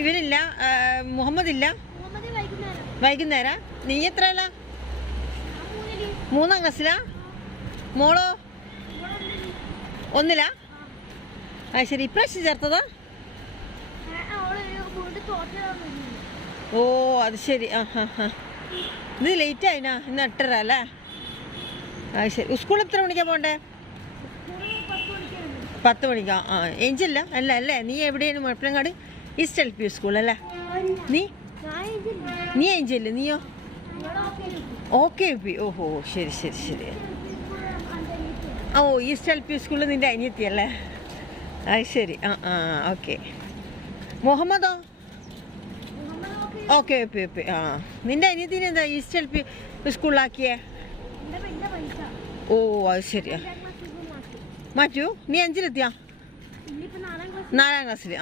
ഇവനില്ല, മുഹമ്മദ് ഇല്ല. വൈകുന്നേരം. നീ എത്രയല്ല? 3ാം ക്ലാസ്സിലാ? മോളോ? 1ലാ? ആ ശരി. ഇപ്രാവശ്യം ചേർത്തതാ? ഓ അത് ശരി. ഇത് ലേറ്റ് ആയിനാ? ഇന്ന് 8:30 അല്ലേ? അത് ശരി. സ്കൂളിൽ എത്ര മണിക്കാണ് പോകണ്ടേ? 10 മണിക്കാ. ഏഞ്ചല്ല അല്ല അല്ലേ? നീ എവിടെയാണ്? മുഴപ്പിലങ്ങാട് ഈസ്റ്റ് LP സ്കൂൾ അല്ലേ? നീ ഏഞ്ചല്? നീയോ? Okay UP. ഓഹോ ശരി ശരി ശരി. ഓ ഈസ്റ്റ് LP സ്കൂളിൽ നിൻ്റെ അനിയത്തിയല്ലേ? അത് ശരി. ഓക്കെ. മുഹമ്മദോ? Okay UP. നിൻ്റെ അനിയത്തിനെ എന്താ ഈസ്റ്റ് LP സ്കൂളിലാക്കിയേ? ഓ അത് ശരിയാ. മാറ്റൂ. നീ 5ലെത്തിയാ? 4ാം ക്ലാസ്സിൽ.